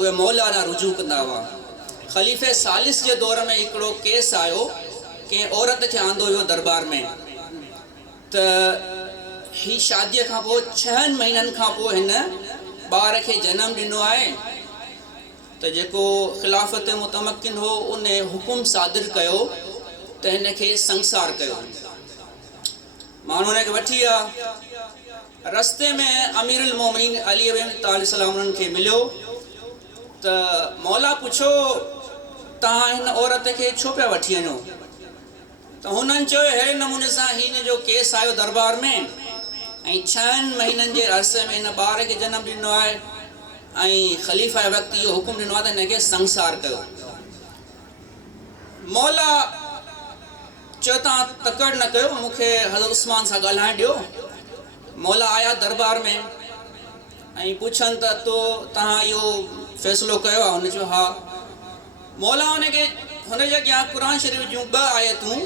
उहे मौला ॾांहुं रुजू कंदा हुआ। ख़लीफ़े सालिस जे दौर में हिकिड़ो केस आयो, कंहिं औरत खे आंदो हुयो दरबार में, त ही शादीअ खां पोइ 6 महीननि खां पोइ हिन ॿार खे जनमु ॾिनो आहे, त जेको ख़िलाफ़त मुतमकिन हो उन हुकुम सादिर कयो त हिन खे संसार कयो। माण्हू हिन खे वठी विया, रस्ते में अमीरुल मोमिनीन अली बिन तालिब सलाम उन्हनि खे मिलियो त मौला पुछो तव्हां हिन औरत खे छो पिया वठी वञो? त हुननि चयो अहिड़े नमूने सां हिन जो केस आयो दरबार में ऐं 6 महीननि जे अरसे में हिन ॿार खे जनमु ॾिनो आहे ऐं ख़लीफ़ा वक़्तु इहो हुकुम ॾिनो आहे त हिन खे संसार कयो। मौला चयो तव्हां तकड़ न कयो, मूंखे हज़रत उस्मान सां ॻाल्हाइण ॾियो। मौला आया दरबार में ऐं पुछनि त तव्हां इहो फ़ैसिलो कयो आहे? हुन चयो हा। मौला हुनखे हुनजे अॻियां क़ुरान शरीफ़ जूं 2 आयतूं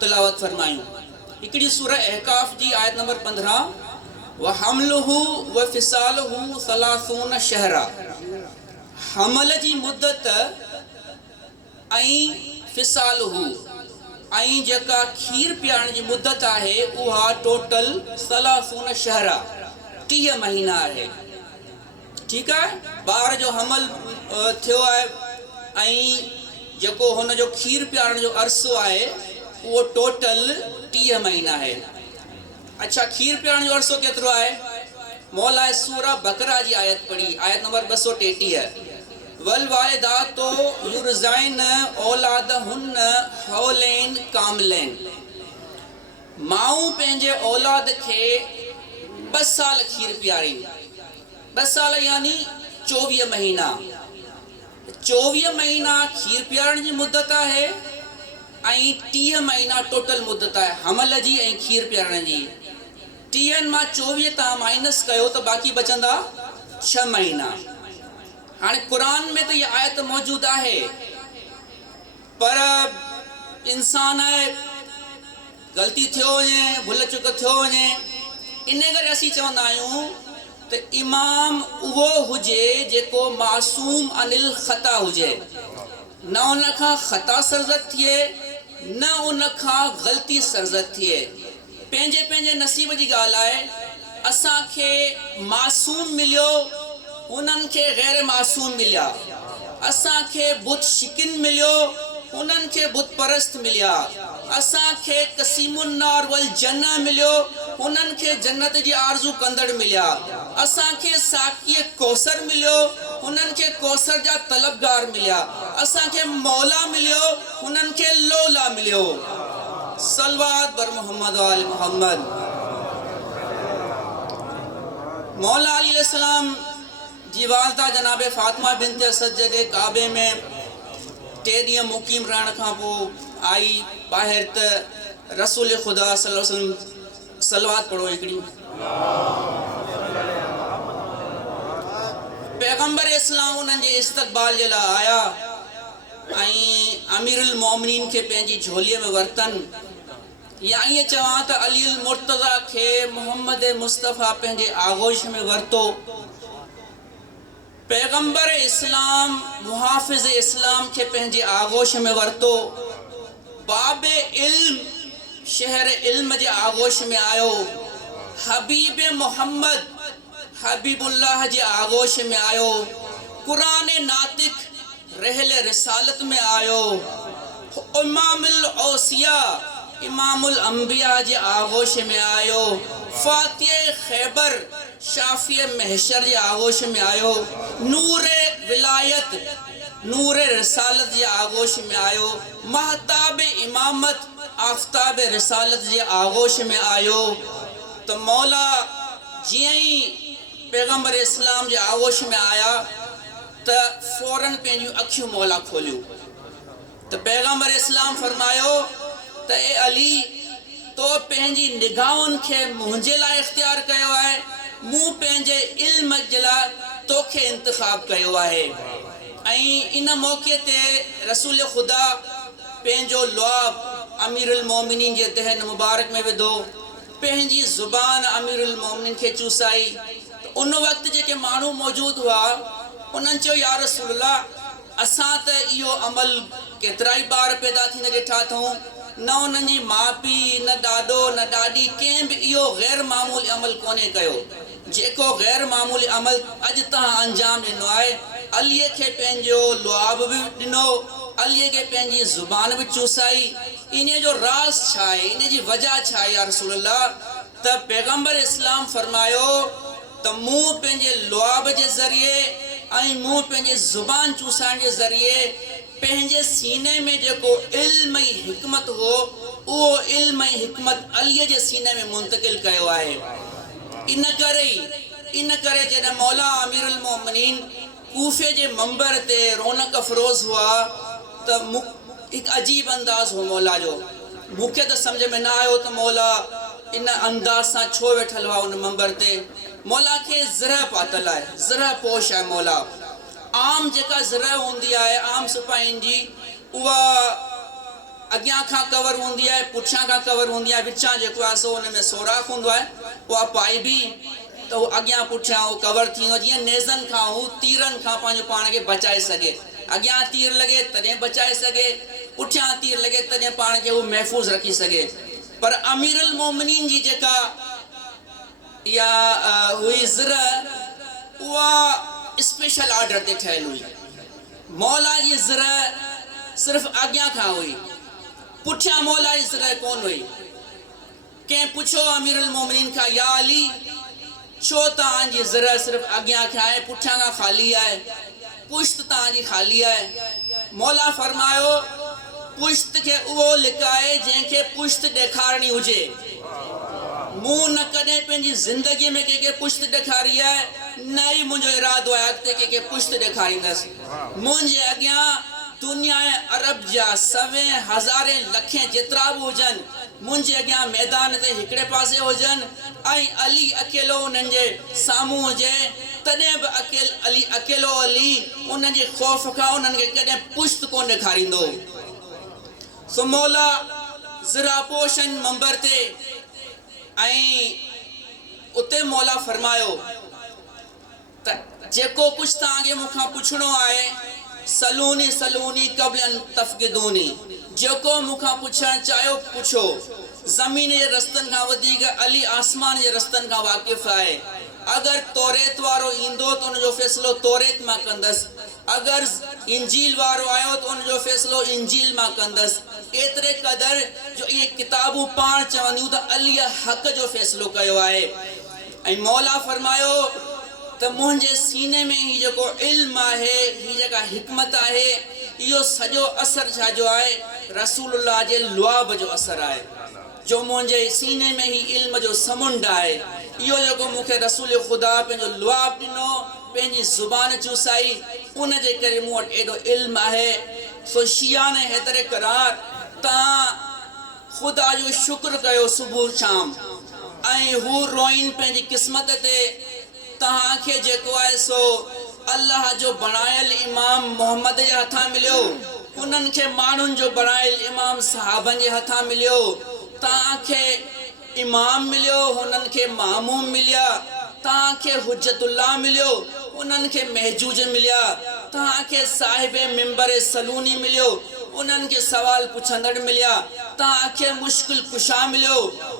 तिलावत फरमायूं। हिकिड़ी सूरह अहकाफ़ जी आयत नंबर 15, व हमलुहु व फिसालुहु 30 शहरा, हमल जी मुद्दत ऐं फिसालुहु ऐं जेका खीर पीआरण जी मुद्दत आहे उहा टोटल 30 शहरा 30 महीना आहे। ठीकु आहे, ॿार जो हमल थियो आहे ऐं जेको हुनजो खीर पीआरण जो अरसो आहे उहो टोटल 30 महीना आहे। अच्छा, खीर पीआरण जो अरसो केतिरो आहे? मौला सूरह बकरा जी आयत पढ़ी, आयत नंबर 233, वल वालिदातो युरज़ाइन औलादहुन्न हौलैन कामिलैन, माऊं पंहिंजे औलाद खे 2 साल खीर पीआरीनि। 2 साल यानी 24 महीना। 24 महीना खीर पीआरण जी मुद्दत आहे ऐं 30 महीना टोटल मुद्दत आहे हमल जी ऐं खीर पीआरण जी। 30 मां 24 तव्हां माइनस कयो त बाक़ी बचंदा 6 महीना। हाणे क़ुरान में त इहा आयत मौजूदु आहे, पर इंसान आहे, ग़लती थियो वञे, भुल चुक थियो वञे, इन करे असीं चवंदा आहियूं त इमाम उहो हुजे जेको मासूम अनिल ख़ता हुजे, न उन खां ख़ता सरज़द थिए न उन खां ग़लती सरज़द थिए। पंहिंजे पंहिंजे नसीब जी ॻाल्हि आहे। असांखे मासूम मिलियो, उन्हनि खे गैर मासूम मिलिया। असांखे बुत शिकिन मिलियो, उन्हनि खे बुत परस्त मिलिया। असांखे कसीमुन नार वल जन्नह मिलियो, उन्हनि खे जन्नत जी आरज़ू कंदड़ मिलिया। असांखे साक़ीअ कौसर मिलियो, उन्हनि खे कौसर जा तलबगार मिलिया। असांखे मौला मिलियो, उन्हनि खे लोला मिलियो। सलवात बर मोहम्मद वाल मोहम्मद। मौला अली अलैहिस्सलाम जी वालदा जनाबे फातिमा बिनत असद जॾहिं काबे में 3 ॾींहं मुक़ीम रहण खां पोइ आई ॿाहिरि त रसूल ख़ुदा सल्लल्लाहु अलैहि वसल्लम सलवात पढ़ो हिकिड़ी। पैगंबर इस्लाम उन्हनि जे इस्तक़बाल जे लाइ आया ऐं अमीरुल मोमिनीन खे पंहिंजी झोलीअ में वरितनि, या ईअं चवां त अलीउल मुर्तज़ा खे मोहम्मद मुस्तफ़ा पंहिंजे आगोश में वरितो। पैगंबर इस्लाम मुहाफ़िज़ इस्लाम खे पंहिंजे आगोश में वरितो। बाबे इल्म शहर इल्म जे आगोश में आयो। हबीब मोहम्मद हबीबुल्लाह जे आगोश में आयो। कुरान नातिक रहल रिसालत में आयो। इमामुल औसिया इमामुल अंबिया जे आगोश में आयो। फातिह खैबर शाफिय महशर जे आगोश में आयो। नूर विलायत नूर रिसालत जे आगोश में आयो। महताब इमामत आफ्ताब रिसालत जे आगोश में आयो। तो मौला जीअं ई पैगंबर इस्लाम जे आगोश में आया त फौरन पंहिंजियूं अखियूं मौला खोलियूं। तो पैगंबर इस्लाम फरमायो त ए अली, तो पंहिंजी निगाहुनि खे मुंहिंजे लाइ इख्तियार कयो आहे, मूं पंहिंजे इल्म जे लाइ तोखे इंतिखाब कयो आहे। ऐं इन मौक़े ते रसूल ख़ुदा पंहिंजो लुआब अमीरुल मोमिनीन जे दहन मुबारक में विधो, पंहिंजी ज़ुबान अमीरुल मोमिनीन खे चूसाई। उन वक़्तु जेके माण्हू मौजूदु हुआ उन्हनि चयो या रसूलल्लाह असां त इहो अमल केतिरा ई ॿार पैदा थींदे ॾिठा अथऊं, न उन्हनि जी माउ पीउ न ॾाॾो न ॾाॾी कंहिं बि इहो गैर मामूली अमल कोन्हे कयो। जेको गैर मामूली अमल अॼु तव्हां अंजाम ॾिनो आहे, अलीअ खे पंहिंजो लुआब बि ॾिनो, अलीअ खे पंहिंजी ज़ुबान बि चूसाई, इन जो राज़ छा आहे, इन जी वजह छा आहे या रसूलल्लाह? त पैगंबर इस्लाम फरमायो त मूं पंहिंजे लुआब जे ज़रिए ऐं मूं पंहिंजे ज़ुबान चूसाइण जे ज़रिए पंहिंजे सीने में जेको इल्म ऐं हिकमत हो, उहो इल्म ऐं हिकमत अलीअ जे सीने में मुंतकिल कयो आहे। इन करे जॾहिं मौला अमीरुल मोमिनीन कूफे जे मंबर ते रौनक अफरोज़ हुआ त हिकु अजीब अंदाज़ हो मौला जो। मूंखे त सम्झ में न आयो त मौला इन अंदाज़ सां छो वेठल हुआ उन मंबर ते। मौला खे ज़रह पातल आहे, ज़रह पोश आहे मौला। आम जेका ज़रह हूंदी आहे आम सिपाहियुनि जी, उहा अॻियां खां कवर हूंदी आहे, पुठियां खां कवर हूंदी आहे, विचां जेको आहे सो हुन में सोराख़ हूंदो आहे, उहा पाइबी त उहो अॻियां पुठियां उहो कवर थींदो, जीअं नेज़नि खां हू तीरनि खां पंहिंजो पाण खे बचाए सघे। अॻियां तीर लॻे तॾहिं बचाए सघे, पुठियां तीर लॻे तॾहिं पाण खे हू महफ़ूज़ रखी सघे। पर अमीरुल मोमिनीन जी जेका इहा हुई ज़रह, उहा स्पेशल ऑर्डर ते ठहियल हुई। मौला जी ज़रह सिर्फ़ु अॻियां खां हुई, पुठियां मौला जी ज़रह कोन हुई। कंहिं पुछो अमीरुल मोमिनीन खां, या अली छो तव्हांजी ज़रह सिर्फ़ु अॻियां खां आहे, पुठियां खां ख़ाली आहे, पुश्त तव्हांजी ख़ाली आहे? मौला फरमायो पुश्त खे उहो लिकाए जंहिंखे पुश्त ॾेखारणी हुजे। मूं न कॾहिं पंहिंजी ज़िंदगीअ में कंहिंखे पुश्त ॾेखारी आहे, न ई मुंहिंजो इरादो आहे अॻिते कंहिंखे पुश्त ॾेखारींदसि। मुंहिंजे अॻियां दुनिया ऐं अरब जा सवें हज़ारे लखें जेतिरा बि हुजनि, मुंहिंजे अॻियां मैदान ते हिकिड़े पासे हुजनि ऐं अली अकेलो उन्हनि जे साम्हूं हुजे, तॾहिं बि अली अकेलो अली उन जे ख़ौफ़ खां उन्हनि खे कॾहिं पुश्त कोन ॾेखारींदो। सो मौला ज़रा पोशन मंबर ते ऐं उते मौला फरमायो त जेको कुझु तव्हांखे मूंखां पुछणो आहे, सलूनी सलूनी क़ब्ल तफ़क़िदूनी, जेको मूंखां पुछणु चाहियो पुछो। ज़मीन जे रस्तनि खां वधीक अली आसमान जे रस्तनि खां वाक़िफ़ आहे। अगरि तौरेत वारो ईंदो त उनजो फ़ैसिलो तौरेत मां कंदसि, अगरि इंजील वारो आयो त उनजो फ़ैसिलो इंजील मां कंदसि। एतिरे क़दुरु जो इहे किताबूं पाण चवंदियूं त अलीअ हक़ जो फ़ैसिलो कयो आहे। ऐं मौला फरमायो त मुंहिंजे सीने में ही जेको इल्म आहे, ही जेका हिकमत आहे, इहो सॼो असरु छाजो आहे? रसूलुल्लाह जे लुआब जो असरु आहे। जो मुंहिंजे सीने में ही इल्म जो समुंड आहे, इहो जेको मूंखे रसूल ख़ुदा पंहिंजो लुआब ॾिनो, पंहिंजी ज़ुबान चूसाई, उन जे करे मूं वटि एॾो इल्म आहे। सो शियान हैदर करार, तव्हां ख़ुदा जो शुक्र कयो सुबुह शाम, ऐं हू रोइन पंहिंजी क़िस्मत ते। तव्हांखे जेको आहे सो अल्लाह जो बणायल इमाम मोहम्मद जे हथां मिलियो, उन्हनि खे माण्हुनि जो बणायल इमाम सहाबनि जे हथां मिलियो। तव्हांखे इमाम मिलियो, हुननि खे मामूम मिलिया। तव्हांखे हुज्जतुल्लाह मिलियो, उन्हनि खे महजूज मिलिया। तव्हांखे साहिब मिंबर सलूनी मिलियो, उन्हनि खे सवाल पुछंदड़ मिलिया। तव्हांखे मुश्किल कुशा मिलियो,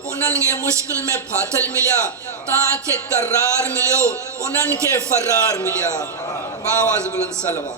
उन्हनि खे मुश्किल में फाथल मिलिया। तव्हांखे करार मिलियो, उन्हनि खे फरार मिलिया। आवाज़ बुलंद सलवा।